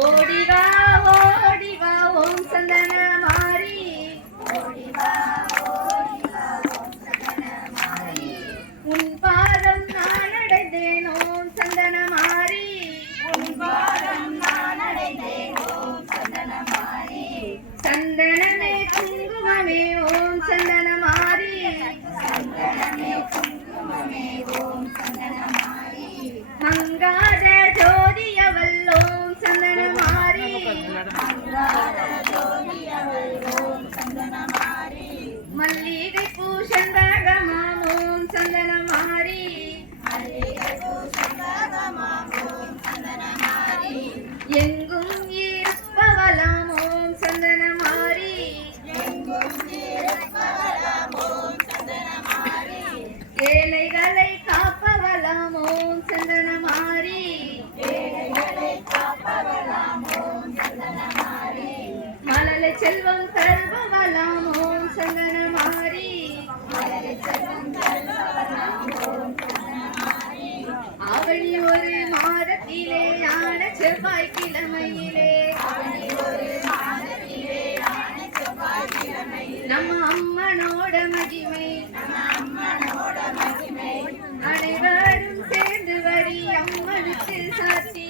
ஓடிவா ஓடிவா ஓம் சந்தன மாறி உன் பாதம் நான் அடைந்தேன் ஓம் சந்தன மாறி சந்தனமே குங்குமமே ஓம் சந்தன மாறி மங்காத ஜோதியவள் ஓம் சந்தன மாறி மல்லிகை பூ செண்பகமாம் ஓம் சந்தன மாறி எங்கும் இருப்பவளாம் ஓம் சந்தன மாறி ஏழைகளை காப்பவளாம் ஓம் சந்தன மாறி மழலை செல்வம் தருபவளாம் ஓம் சந்தன மாறி அவளி ஒரு மாதத்திலே ஆன செவ்வாய்க்கிழமையிலே நம்ம அம்மனோட மகிமை அனைவரும் சேர்ந்து வரி அம்மனுக்கு சாட்சி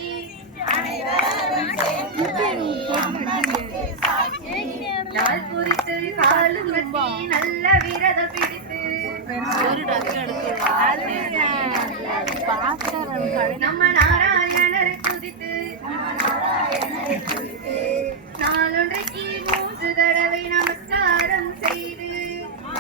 நாள் குறித்து காலும் கட்டி நல்ல விரதம் பிடித்து நம்ம நாராயணரை துதித்து